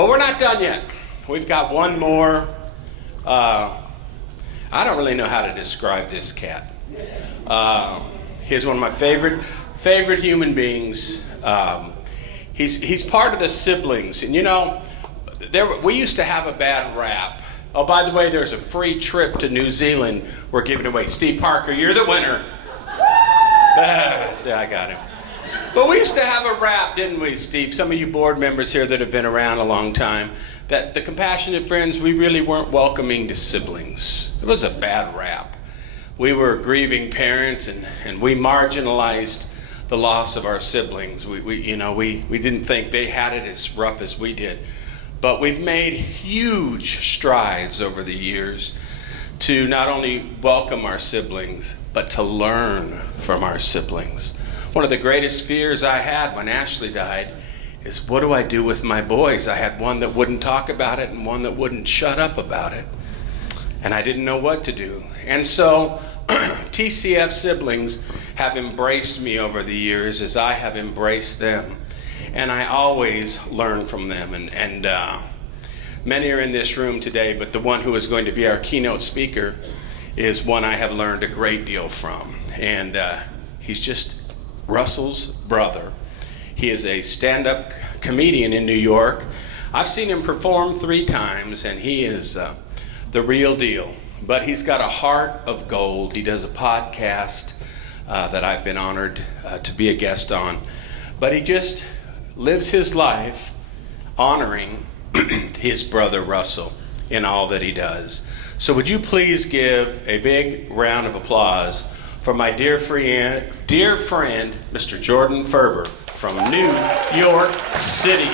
But we're not done yet. We've got one more. I don't really know how to describe this cat. He's one of my favorite human beings. He's part of the siblings, and you know, we used to have a bad rap. Oh, by the way, there's a free trip to New Zealand we're giving away. Steve Parker, you're the winner. See, I got him. But we used to have a rap, didn't we, Steve? Some of you board members here that have been around a long time, that the Compassionate Friends, we really weren't welcoming to siblings. It was a bad rap. We were grieving parents, and we marginalized the loss of our siblings. We didn't think they had it as rough as we did. But we've made huge strides over the years to not only welcome our siblings, but to learn from our siblings. One of the greatest fears I had when Ashley died is, what do I do with my boys? I had one that wouldn't talk about it and one that wouldn't shut up about it. And I didn't know what to do. And so TCF siblings have embraced me over the years as I have embraced them. And I always learn from them. And many are in this room today, but the one who is going to be our keynote speaker is one I have learned a great deal from. And he's just Russell's brother. He is a stand-up comedian in New York. I've seen him perform 3 times, and he is the real deal. But he's got a heart of gold. He does a podcast that I've been honored to be a guest on. But he just lives his life honoring his brother Russell in all that he does. So would you please give a big round of applause for my dear friend, Mr. Jordon Ferber from New York City.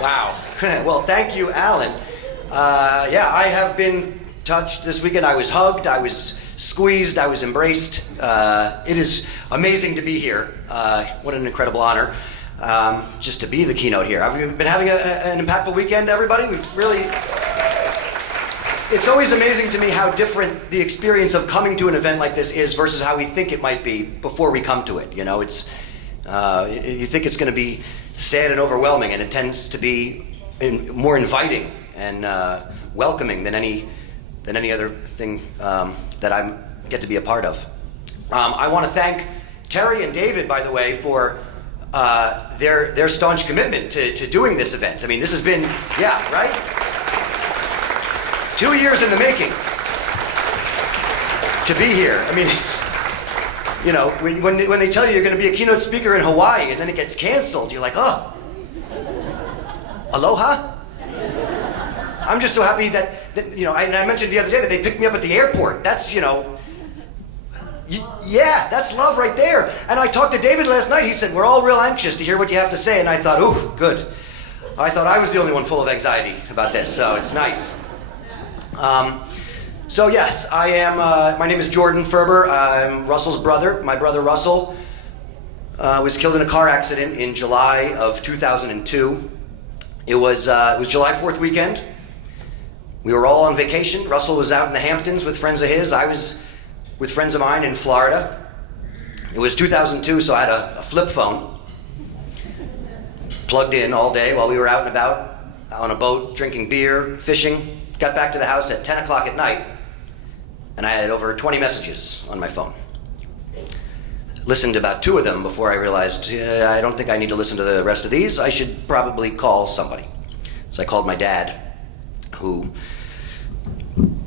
Wow. Well, thank you, Alan. I have been touched this weekend. I was hugged, I was squeezed, I was embraced. It is amazing to be here. What an incredible honor just to be the keynote here. Have you been having an impactful weekend, everybody? We've really... It's always amazing to me how different the experience of coming to an event like this is versus how we think it might be before we come to it. You know, it's you think it's going to be sad and overwhelming, and it tends to be more inviting and welcoming than any other thing that I get to be a part of. I want to thank Terry and David, by the way, for their staunch commitment to doing this event. I mean, this has been, right? 2 years in the making to be here. I mean, it's, you know, when they tell you you're going to be a keynote speaker in Hawaii and then it gets canceled, you're like, oh, aloha? I'm just so happy that you know, I mentioned the other day that they picked me up at the airport. That's, you know, that's love right there. And I talked to David last night. He said, we're all real anxious to hear what you have to say. And I thought, ooh, good. I thought I was the only one full of anxiety about this, so it's nice. So yes, I am, my name is Jordon Ferber. I'm Russell's brother. My brother Russell was killed in a car accident in July of 2002. It was July 4th weekend. We were all on vacation. Russell was out in the Hamptons with friends of his. I was with friends of mine in Florida. It was 2002, so I had a flip phone plugged in all day while we were out and about on a boat, drinking beer, fishing. Got back to the house at 10 o'clock at night, and I had over 20 messages on my phone. Listened to about 2 of them before I realized, I don't think I need to listen to the rest of these. I should probably call somebody. So I called my dad, who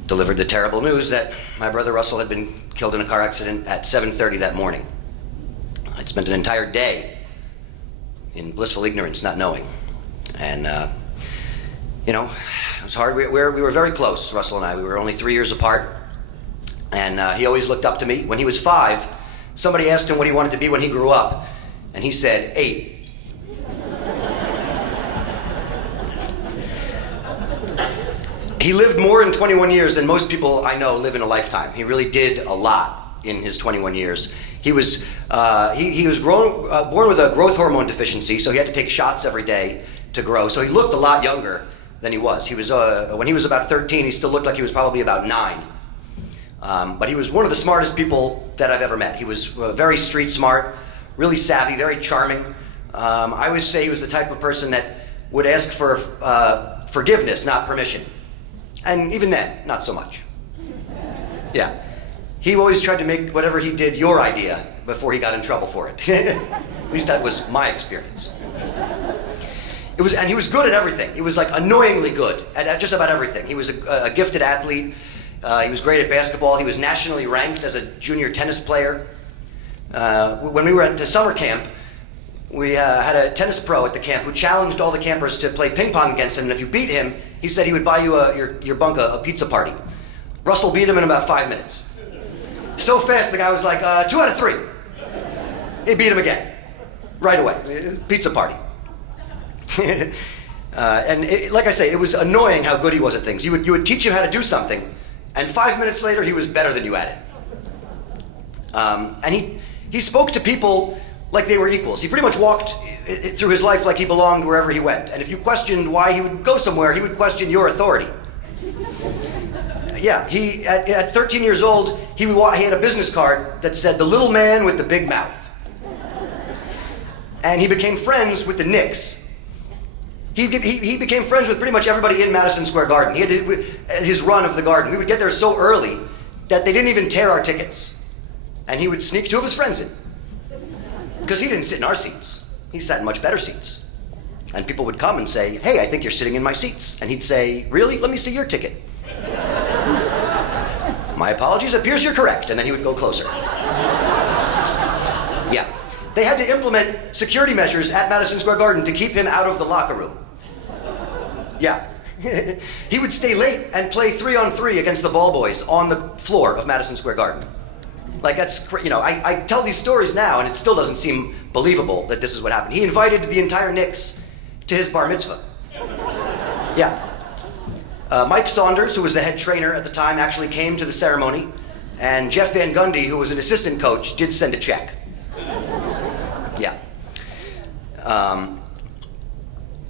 delivered the terrible news that my brother Russell had been killed in a car accident at 7:30 that morning. I'd spent an entire day in blissful ignorance, not knowing. And, you know, it was hard. We were very close, Russell and I. We were only 3 years apart. And he always looked up to me. When he was 5, somebody asked him what he wanted to be when he grew up. And he said, 8. He lived more in 21 years than most people I know live in a lifetime. He really did a lot in his 21 years. He was born with a growth hormone deficiency, so he had to take shots every day to grow. So he looked a lot younger than he was. He was when he was about 13, he still looked like he was probably about 9. But he was one of the smartest people that I've ever met. He was very street smart, really savvy, very charming. I always say he was the type of person that would ask for forgiveness, not permission. And even then, not so much. Yeah. He always tried to make whatever he did your idea before he got in trouble for it. At least that was my experience. And he was good at everything. He was like annoyingly good at just about everything. He was a gifted athlete. He was great at basketball. He was nationally ranked as a junior tennis player. When we went to summer camp, we had a tennis pro at the camp who challenged all the campers to play ping pong against him. And if you beat him, he said he would buy you your bunk a pizza party. Russell beat him in about 5 minutes. So fast, the guy was like, 2 out of 3. He beat him again, right away. Pizza party. Like I say, it was annoying how good he was at things. You would teach him how to do something, and 5 minutes later, he was better than you at it. And he spoke to people like they were equals. He pretty much walked through his life like he belonged wherever he went. And if you questioned why he would go somewhere, he would question your authority. Yeah, at 13 years old, he had a business card that said, "The little man with the big mouth." And he became friends with the Knicks. He became friends with pretty much everybody in Madison Square Garden. He had his run of the Garden. We would get there so early that they didn't even tear our tickets. And he would sneak 2 of his friends in. Because he didn't sit in our seats. He sat in much better seats. And people would come and say, "Hey, I think you're sitting in my seats." And he'd say, "Really? Let me see your ticket." "My apologies, appears you're correct." And then he would go closer. Yeah. They had to implement security measures at Madison Square Garden to keep him out of the locker room. Yeah. He would stay late and play 3-on-3 against the ball boys on the floor of Madison Square Garden. Like, that's, I tell these stories now and it still doesn't seem believable that this is what happened. He invited the entire Knicks to his bar mitzvah. Yeah. Mike Saunders, who was the head trainer at the time, actually came to the ceremony, and Jeff Van Gundy, who was an assistant coach, did send a check. Yeah.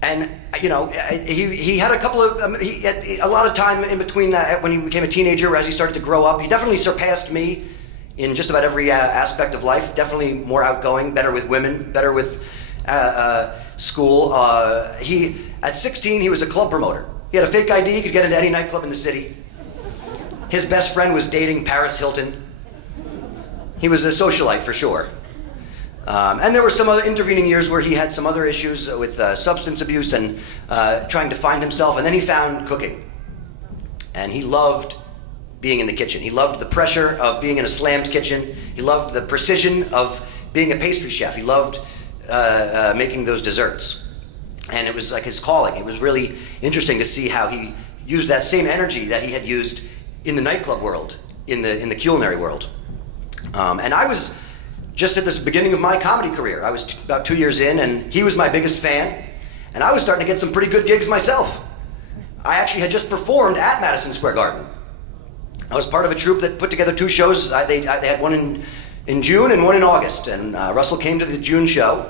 He had a couple of, he had a lot of time in between when he became a teenager, as he started to grow up. He definitely surpassed me in just about every aspect of life. Definitely more outgoing, better with women, better with school. At 16, he was a club promoter. He had a fake ID, he could get into any nightclub in the city. His best friend was dating Paris Hilton. He was a socialite for sure. And there were some other intervening years where he had some other issues with substance abuse and trying to find himself, and then he found cooking. And he loved being in the kitchen. He loved the pressure of being in a slammed kitchen. He loved the precision of being a pastry chef. He loved making those desserts. And it was like his calling. It was really interesting to see how he used that same energy that he had used in the nightclub world, in the culinary world. And I was just at this beginning of my comedy career. I was about 2 years in, and he was my biggest fan, and I was starting to get some pretty good gigs myself. I actually had just performed at Madison Square Garden. I was part of a troupe that put together 2 shows. They had one in June and one in August, and Russell came to the June show,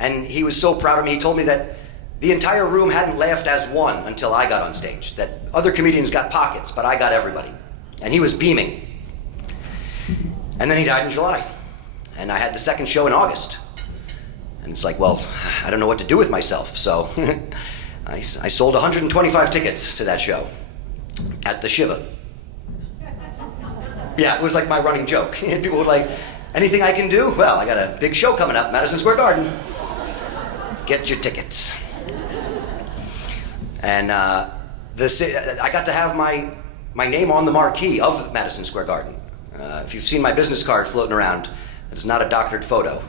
and he was so proud of me. He told me that the entire room hadn't laughed as one until I got on stage, that other comedians got pockets, but I got everybody. And he was beaming. And then he died in July. And I had the second show in August. And it's like, well, I don't know what to do with myself. So I sold 125 tickets to that show at the Shiva. Yeah, it was like my running joke. And people were like, "Anything I can do?" "Well, I got a big show coming up, Madison Square Garden. Get your tickets." And I got to have my name on the marquee of Madison Square Garden. If you've seen my business card floating around, it's not a doctored photo.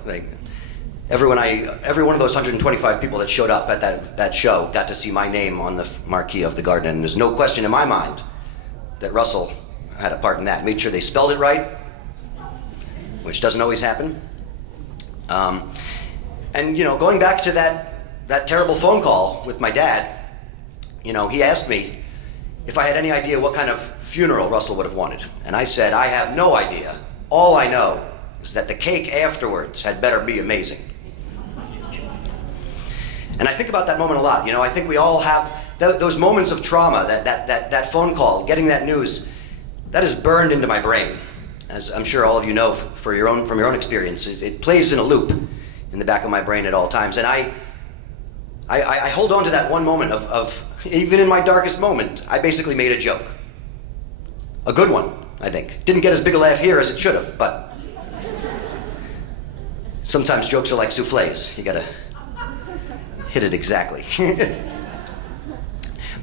Every one of those 125 people that showed up at that show got to see my name on the marquee of the Garden. And there's no question in my mind that Russell had a part in that. Made sure they spelled it right, which doesn't always happen. And going back to that terrible phone call with my dad, he asked me if I had any idea what kind of funeral Russell would have wanted. And I said, "I have no idea. All I know is that the cake afterwards had better be amazing." And I think about that moment a lot. I think we all have those moments of trauma, that phone call, getting that news. that is burned into my brain. As I'm sure all of you know from your own experience, it plays in a loop in the back of my brain at all times. And I hold on to that one moment of even in my darkest moment, I basically made a joke. A good one, I think. Didn't get as big a laugh here as it should have, but sometimes jokes are like souffles. You gotta hit it exactly.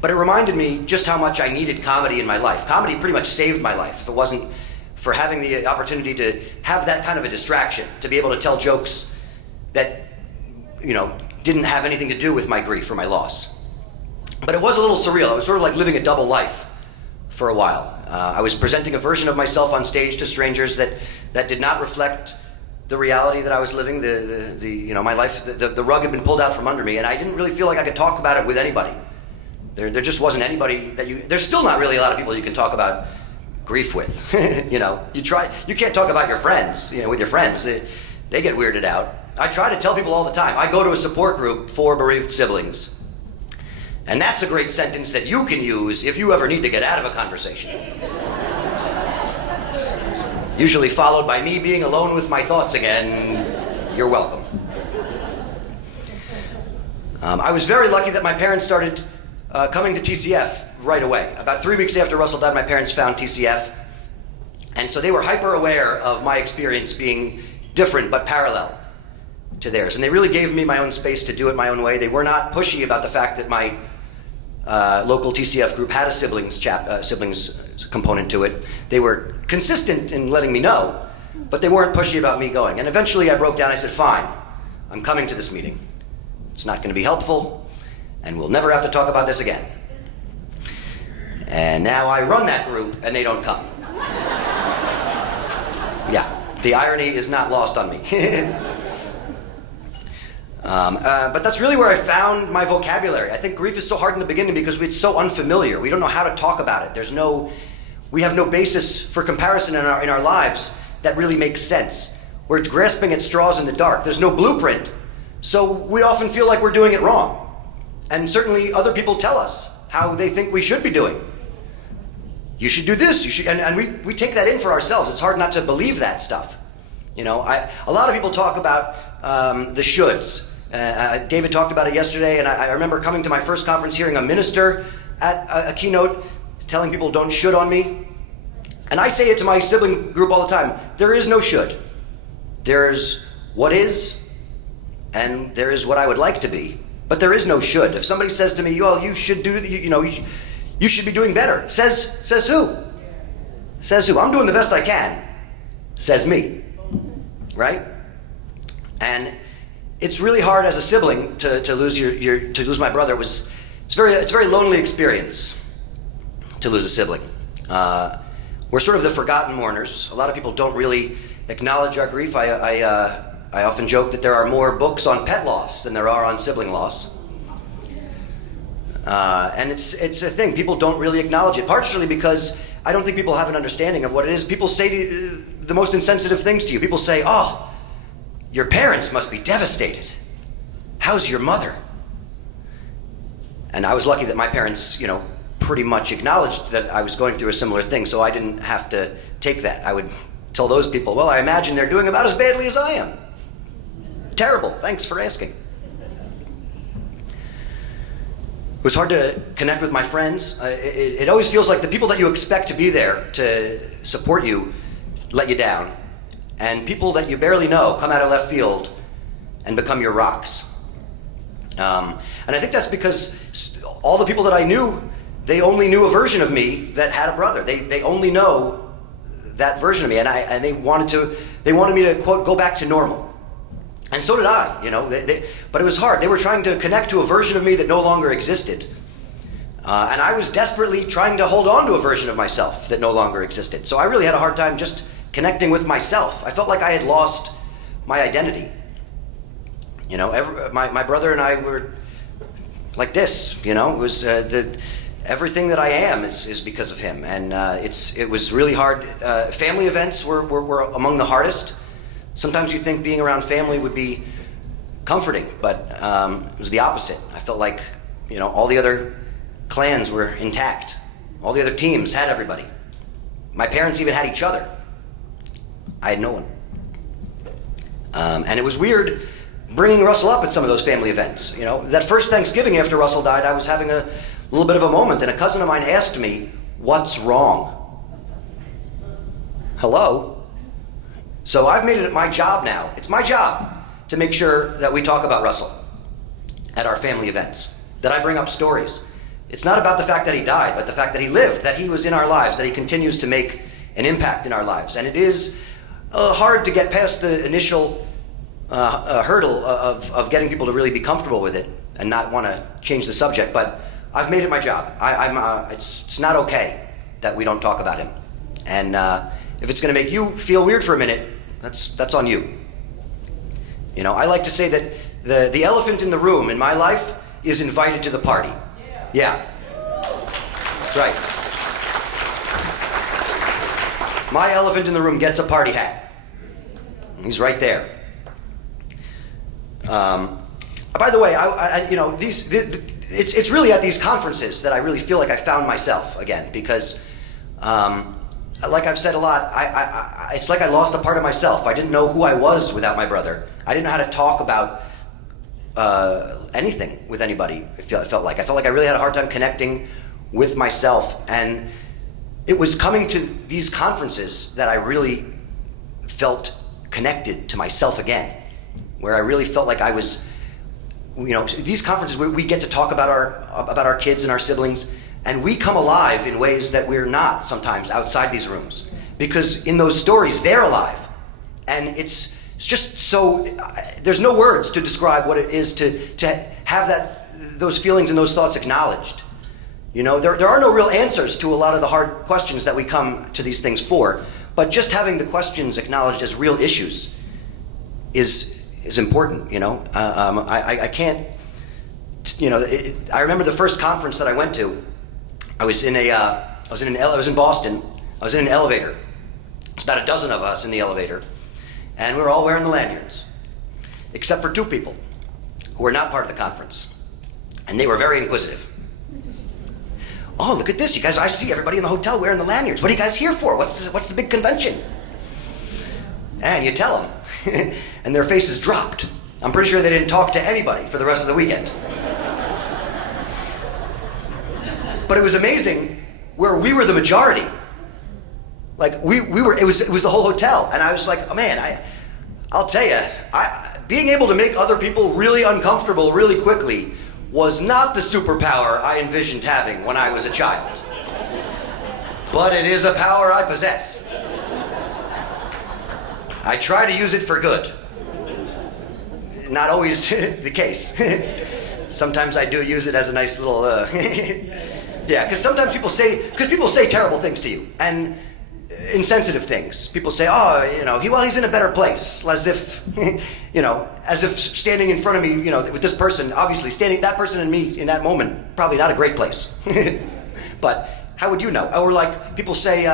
But it reminded me just how much I needed comedy in my life. Comedy pretty much saved my life. If it wasn't for having the opportunity to have that kind of a distraction, to be able to tell jokes that, didn't have anything to do with my grief or my loss. But it was a little surreal. I was sort of like living a double life for a while. I was presenting a version of myself on stage to strangers that did not reflect the reality that I was living. My life, the rug had been pulled out from under me, and I didn't really feel like I could talk about it with anybody. There just wasn't anybody there's still not really a lot of people you can talk about grief with. You can't talk about your friends, with your friends. They get weirded out. I try to tell people all the time, I go to a support group for bereaved siblings. And that's a great sentence that you can use if you ever need to get out of a conversation. Usually followed by me being alone with my thoughts again. You're welcome. I was very lucky that my parents started coming to TCF right away. About 3 weeks after Russell died, my parents found TCF. And so they were hyper aware of my experience being different but parallel to theirs. And they really gave me my own space to do it my own way. They were not pushy about the fact that my local TCF group had a siblings component to it. They were consistent in letting me know, but they weren't pushy about me going. And eventually I broke down. I said, fine, I'm coming to this meeting. It's not going to be helpful, and we'll never have to talk about this again. And now I run that group, and they don't come. Yeah, the irony is not lost on me. But that's really where I found my vocabulary. I think grief is so hard in the beginning because it's so unfamiliar. We don't know how to talk about it. We have no basis for comparison in our lives that really makes sense. We're grasping at straws in the dark. There's no blueprint. So we often feel like we're doing it wrong. And certainly other people tell us how they think we should be doing. You should do this, you should, and we take that in for ourselves. It's hard not to believe that stuff. A lot of people talk about the shoulds. David talked about it yesterday, and I remember coming to my first conference, hearing a minister at a keynote telling people don't should on me. And I say it to my sibling group all the time. There is no should. There's what is, and there is what I would like to be. But there is no should. If somebody says to me, well, you should do, you should be doing better. Says who? Says who? I'm doing the best I can. Says me. Right? And it's really hard as a sibling to lose to lose my brother. It's a very lonely experience to lose a sibling. We're sort of the forgotten mourners. A lot of people don't really acknowledge our grief. I often joke that there are more books on pet loss than there are on sibling loss. And it's a thing. People don't really acknowledge it, partially because I don't think people have an understanding of what it is. People say the most insensitive things to you. People say, oh, your parents must be devastated. How's your mother? And I was lucky that my parents, pretty much acknowledged that I was going through a similar thing, so I didn't have to take that. I would tell those people, well, I imagine they're doing about as badly as I am. Terrible, thanks for asking. It was hard to connect with my friends. It always feels like the people that you expect to be there to support you let you down. And people that you barely know come out of left field and become your rocks. And I think that's because all the people that I knew, they only knew a version of me that had a brother. They only know that version of me, and they wanted me to, quote, go back to normal. And so did I, but it was hard. They were trying to connect to a version of me that no longer existed. And I was desperately trying to hold on to a version of myself that no longer existed. So I really had a hard time just connecting with myself. I felt like I had lost my identity. My brother and I were like this, it was everything that I am is because of him. And it was really hard. Family events were among the hardest. Sometimes you think being around family would be comforting, but it was the opposite. I felt like, all the other clans were intact. All the other teams had everybody. My parents even had each other. I had no one. And it was weird bringing Russell up at some of those family events. You know, that first Thanksgiving after Russell died, I was having a little bit of a moment, and a cousin of mine asked me, "What's wrong?" Hello? So I've made it my job now. It's my job to make sure that we talk about Russell at our family events, that I bring up stories. It's not about the fact that he died, but the fact that he lived, that he was in our lives, that he continues to make an impact in our lives. And it is hard to get past the initial hurdle of getting people to really be comfortable with it and not want to change the subject, but I've made it my job. It's not okay that we don't talk about him. And if it's going to make you feel weird for a minute, that's on you. You know, I like to say that the elephant in the room in my life is invited to the party. Yeah. That's right. My elephant in the room gets a party hat. He's right there. By the way, it's really at these conferences that I really feel like I found myself again, because like I've said a lot, it's like I lost a part of myself. I didn't know who I was without my brother. I didn't know how to talk about anything with anybody. I felt like I really had a hard time connecting with myself, and it was coming to these conferences that I really felt connected to myself again, where I really felt like I was, you know, these conferences where we get to talk about our kids and our siblings, and we come alive in ways that we're not sometimes outside these rooms, because in those stories they're alive, and it's just so there's no words to describe what it is to have those feelings and those thoughts acknowledged. You know, there are no real answers to a lot of the hard questions that we come to these things for, but just having the questions acknowledged as real issues is important. You know, I can't. You know, I remember the first conference that I went to. I was in Boston. I was in an elevator. It's about a dozen of us in the elevator, and we were all wearing the lanyards, except for two people who were not part of the conference, and they were very inquisitive. Oh, look at this, you guys! I see everybody in the hotel wearing the lanyards. What are you guys here for? What's the big convention? And you tell them, and their faces dropped. I'm pretty sure they didn't talk to anybody for the rest of the weekend. But it was amazing where we were the majority. Like we were, it was the whole hotel, and I was like, oh man, I'll tell you, being able to make other people really uncomfortable really quickly was not the superpower I envisioned having when I was a child. But it is a power I possess. I try to use it for good. Not always the case. Sometimes I do use it as a nice little, yeah, because sometimes people say terrible things to you, and insensitive things. People say, oh, you know, he's in a better place, as if, you know, as if standing in front of me, you know, with this person, obviously that person and me in that moment, probably not a great place. But how would you know? Or like people say,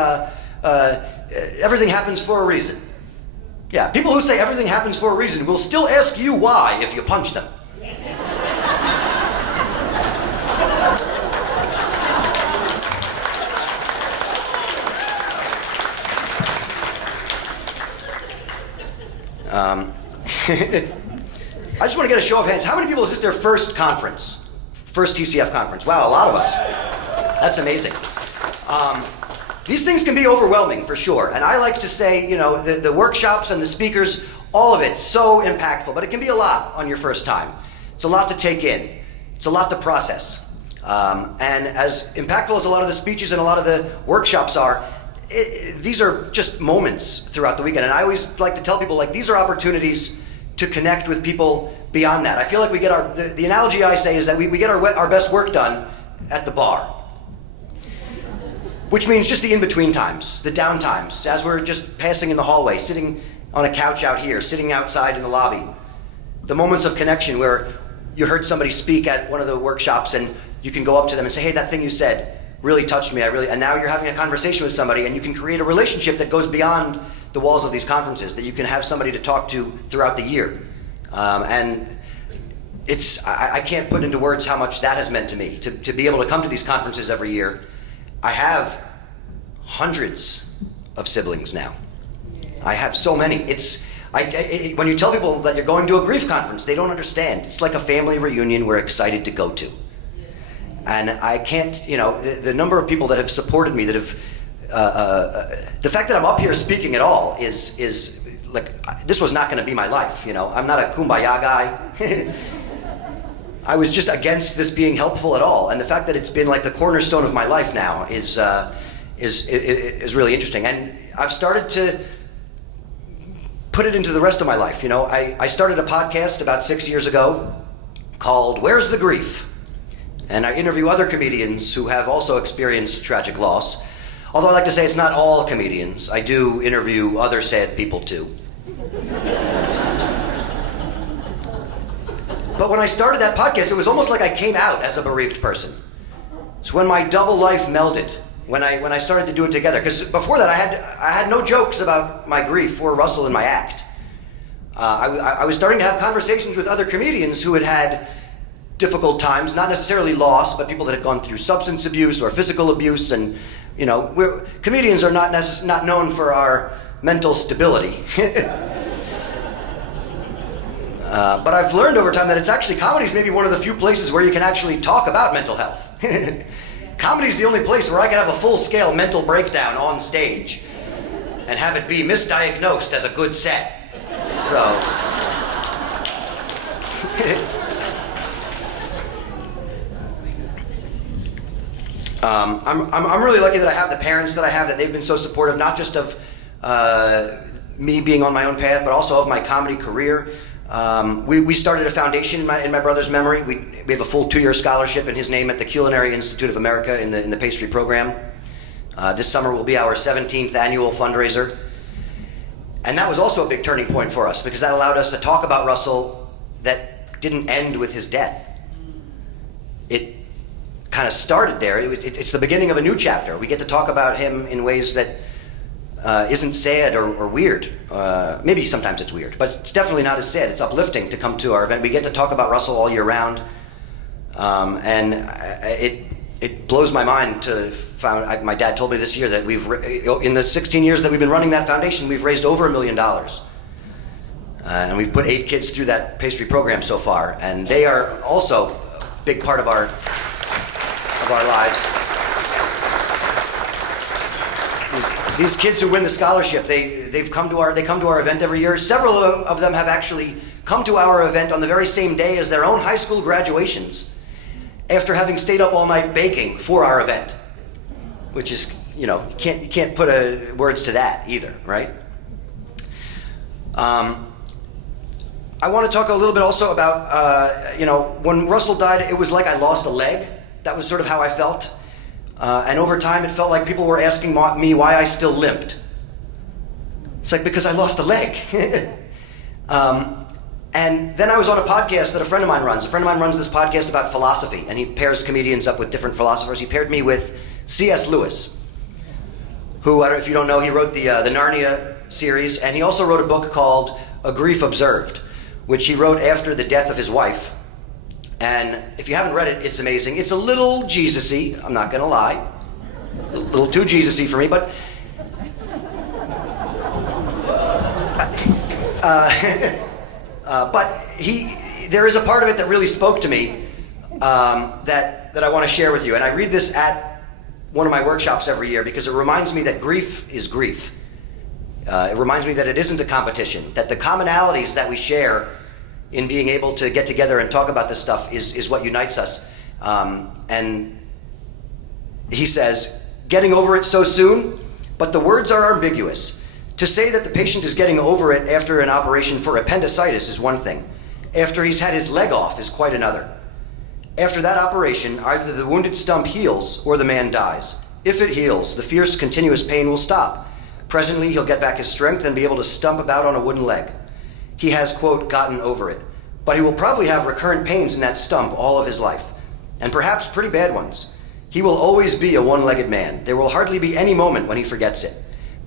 everything happens for a reason. Yeah, people who say everything happens for a reason will still ask you why if you punch them. I just want to get a show of hands. How many people is this their first conference? First TCF conference? Wow, a lot of us. That's amazing. These things can be overwhelming for sure. And I like to say, you know, the workshops and the speakers, all of it, so impactful. But it can be a lot on your first time. It's a lot to take in. It's a lot to process. And as impactful as a lot of the speeches and a lot of the workshops are, these are just moments throughout the weekend. And I always like to tell people, like, these are opportunities to connect with people beyond that. I feel like we get the analogy I say is that we get our best work done at the bar. Which means just the in-between times, the down times, as we're just passing in the hallway, sitting on a couch out here, sitting outside in the lobby. The moments of connection where you heard somebody speak at one of the workshops and you can go up to them and say, hey, that thing you said really touched me. And now you're having a conversation with somebody, and you can create a relationship that goes beyond the walls of these conferences, that you can have somebody to talk to throughout the year. And I can't put into words how much that has meant to me, to be able to come to these conferences every year. I have hundreds of siblings now. I have so many. When you tell people that you're going to a grief conference, they don't understand. It's like a family reunion we're excited to go to. And I can't, the number of people that have supported me, that have, the fact that I'm up here speaking at all is like, this was not going to be my life, I'm not a kumbaya guy. I was just against this being helpful at all. And the fact that it's been like the cornerstone of my life now is really interesting. And I've started to put it into the rest of my life. I started a podcast about 6 years ago called Where's the Grief? And I interview other comedians who have also experienced tragic loss. Although I like to say it's not all comedians. I do interview other sad people too. But when I started that podcast, it was almost like I came out as a bereaved person. It's when my double life melded, when I started to do it together. Because before that, I had no jokes about my grief for Russell in my act. I was starting to have conversations with other comedians who had had difficult times, not necessarily loss, but people that had gone through substance abuse or physical abuse. And comedians are not known for our mental stability. But I've learned over time that it's actually, comedy is maybe one of the few places where you can actually talk about mental health. Comedy is the only place where I can have a full-scale mental breakdown on stage and have it be misdiagnosed as a good set. So, I'm really lucky that I have the parents that I have, that they've been so supportive, not just of me being on my own path, but also of my comedy career. We started a foundation in my brother's memory. We have a full 2-year scholarship in his name at the Culinary Institute of America in the pastry program. This summer will be our 17th annual fundraiser. And that was also a big turning point for us, because that allowed us to talk about Russell that didn't end with his death. It kind of started there. It's the beginning of a new chapter. We get to talk about him in ways that isn't sad or weird. Maybe sometimes it's weird, but it's definitely not as sad. It's uplifting to come to our event. We get to talk about Russell all year round, and it blows my mind to find. My dad told me this year that in the 16 years that we've been running that foundation, we've raised over $1 million, and we've put 8 kids through that pastry program so far, and they are also a big part of our lives. These kids who win the scholarship, they come to our event every year. Several of them have actually come to our event on the very same day as their own high school graduations, after having stayed up all night baking for our event, which is, you can't put words to that either, right? I want to talk a little bit also about, when Russell died, it was like I lost a leg. That was sort of how I felt. And over time, it felt like people were asking me why I still limped. It's like, because I lost a leg. And then I was on a podcast that a friend of mine runs. A friend of mine runs this podcast about philosophy, and he pairs comedians up with different philosophers. He paired me with C.S. Lewis, who, if you don't know, he wrote the Narnia series, and he also wrote a book called A Grief Observed, which he wrote after the death of his wife. And if you haven't read it, it's amazing. It's a little Jesus-y, I'm not going to lie. A little too Jesus-y for me, but... but there is a part of it that really spoke to me that I want to share with you. And I read this at one of my workshops every year because it reminds me that grief is grief. It reminds me that it isn't a competition, that the commonalities that we share in being able to get together and talk about this stuff is what unites us. And he says, getting over it so soon, but the words are ambiguous. To say that the patient is getting over it after an operation for appendicitis is one thing. After he's had his leg off is quite another. After that operation, either the wounded stump heals or the man dies. If it heals, the fierce, continuous pain will stop. Presently, he'll get back his strength and be able to stump about on a wooden leg. He has, quote, gotten over it. But he will probably have recurrent pains in that stump all of his life, and perhaps pretty bad ones. He will always be a one-legged man. There will hardly be any moment when he forgets it.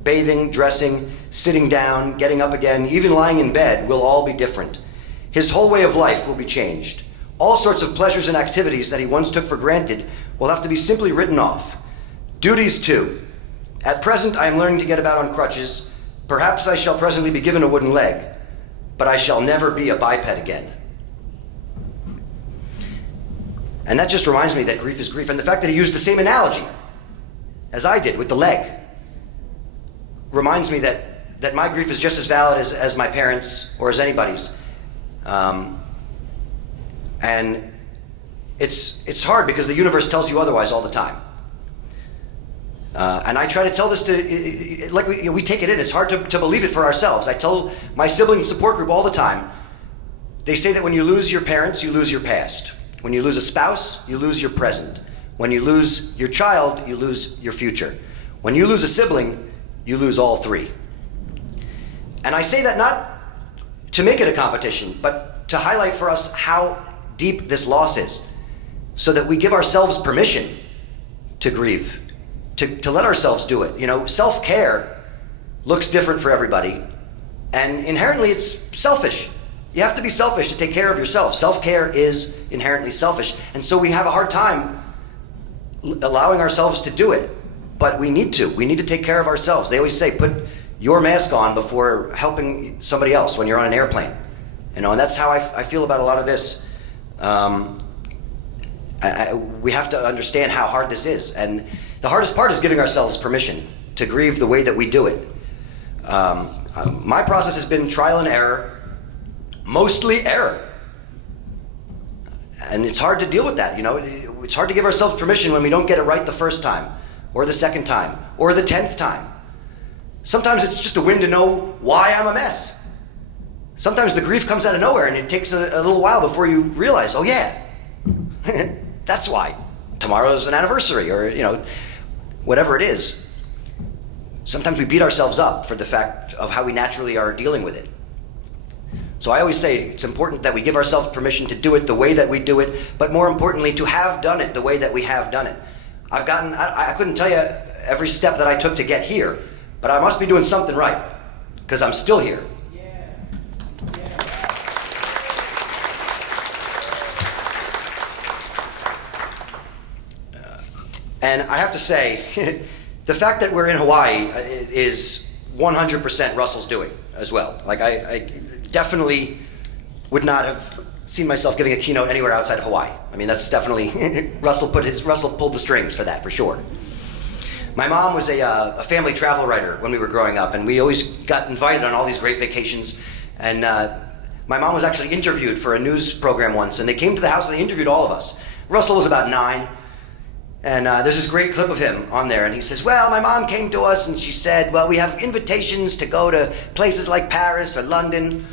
Bathing, dressing, sitting down, getting up again, even lying in bed will all be different. His whole way of life will be changed. All sorts of pleasures and activities that he once took for granted will have to be simply written off. Duties, too. At present, I am learning to get about on crutches. Perhaps I shall presently be given a wooden leg, but I shall never be a biped again. And that just reminds me that grief is grief. And the fact that he used the same analogy as I did with the leg reminds me that my grief is just as valid as my parents' or as anybody's. And it's hard because the universe tells you otherwise all the time. And I try to tell this to, like we take it in. It's hard to believe it for ourselves. I tell my sibling support group all the time, they say that when you lose your parents, you lose your past. When you lose a spouse, you lose your present. When you lose your child, you lose your future. When you lose a sibling, you lose all three. And I say that not to make it a competition, but to highlight for us how deep this loss is, so that we give ourselves permission to grieve, to let ourselves do it. You know, self-care looks different for everybody, and inherently it's selfish. You have to be selfish to take care of yourself. Self-care is inherently selfish, and so we have a hard time allowing ourselves to do it, but we need to. We need to take care of ourselves. They always say, put your mask on before helping somebody else when you're on an airplane. You know, and that's how I feel about a lot of this. We have to understand how hard this is, and the hardest part is giving ourselves permission to grieve the way that we do it. My process has been trial and error, mostly error. And it's hard to deal with that, you know. It's hard to give ourselves permission when we don't get it right the first time, or the second time, or the 10th time. Sometimes it's just a win to know why I'm a mess. Sometimes the grief comes out of nowhere and it takes a little while before you realize, oh yeah, that's why. Tomorrow's an anniversary, or, you know, whatever it is. Sometimes we beat ourselves up for the fact of how we naturally are dealing with it. So I always say it's important that we give ourselves permission to do it the way that we do it, but more importantly, to have done it the way that we have done it. I couldn't tell you every step that I took to get here, but I must be doing something right, because I'm still here. And I have to say, the fact that we're in Hawaii is 100% Russell's doing as well. Like, I definitely would not have seen myself giving a keynote anywhere outside of Hawaii. I mean, that's definitely, Russell pulled the strings for that, for sure. My mom was a family travel writer when we were growing up, and we always got invited on all these great vacations. And my mom was actually interviewed for a news program once, and they came to the house and they interviewed all of us. Russell was about 9. And there's this great clip of him on there, and he says, well, my mom came to us and she said, well, we have invitations to go to places like Paris or London,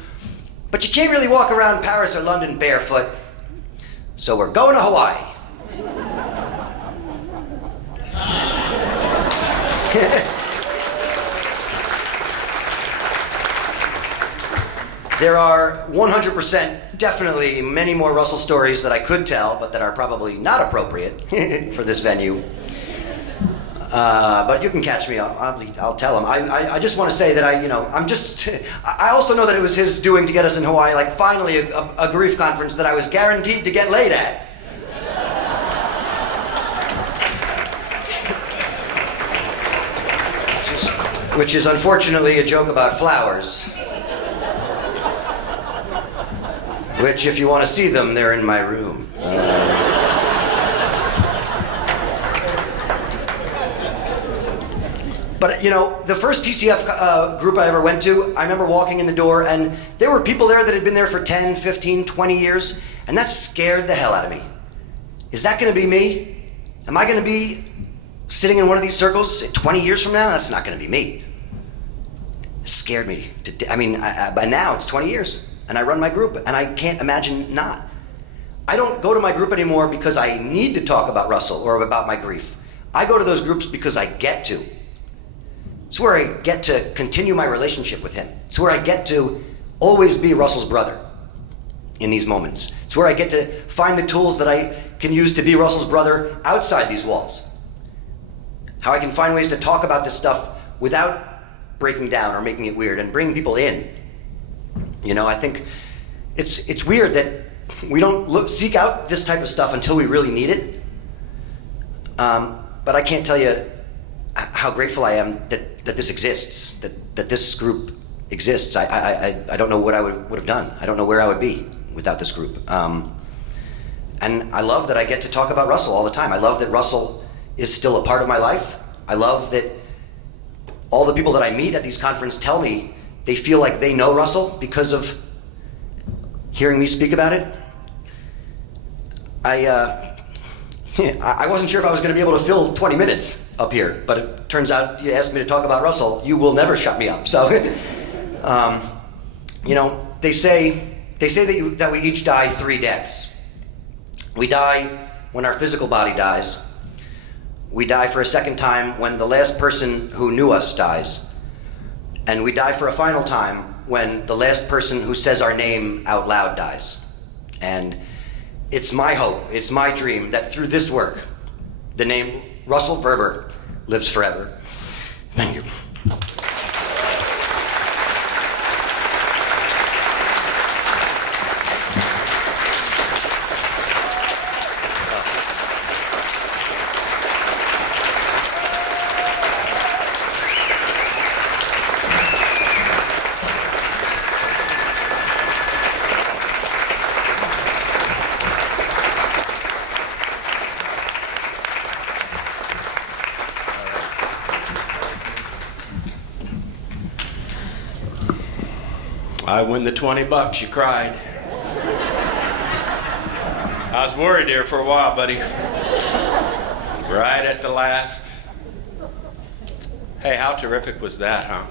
but you can't really walk around Paris or London barefoot, so we're going to Hawaii. There are 100% definitely many more Russell stories that I could tell, but that are probably not appropriate for this venue. But you can catch me. I'll tell him. I just want to say that I also know that it was his doing to get us in Hawaii. Like, finally a grief conference that I was guaranteed to get laid at. Which is unfortunately a joke about flowers. Which, if you want to see them, they're in my room. But, you know, the first TCF group I ever went to, I remember walking in the door, and there were people there that had been there for 10, 15, 20 years, and that scared the hell out of me. Is that going to be me? Am I going to be sitting in one of these circles 20 years from now? That's not going to be me. It scared me. By now, it's 20 years. And I run my group, and I can't imagine not. I don't go to my group anymore because I need to talk about Russell or about my grief. I go to those groups because I get to. It's where I get to continue my relationship with him. It's where I get to always be Russell's brother in these moments. It's where I get to find the tools that I can use to be Russell's brother outside these walls. How I can find ways to talk about this stuff without breaking down or making it weird, and bringing people in. You know, I think it's weird that we don't seek out this type of stuff until we really need it. But I can't tell you how grateful I am that this exists, that this group exists. I don't know what I would have done. I don't know where I would be without this group. And I love that I get to talk about Russell all the time. I love that Russell is still a part of my life. I love that all the people that I meet at these conferences tell me they feel like they know Russell because of hearing me speak about it. I wasn't sure if I was going to be able to fill 20 minutes up here, but it turns out you asked me to talk about Russell, you will never shut me up. So, you know, they say that we each die 3 deaths. We die when our physical body dies. We die for a second time when the last person who knew us dies. And we die for a final time when the last person who says our name out loud dies. And it's my hope, it's my dream that through this work, the name Russell Ferber lives forever. Thank you. I win the $20, you cried. I was worried there for a while, buddy. Right at the last. Hey, how terrific was that, huh?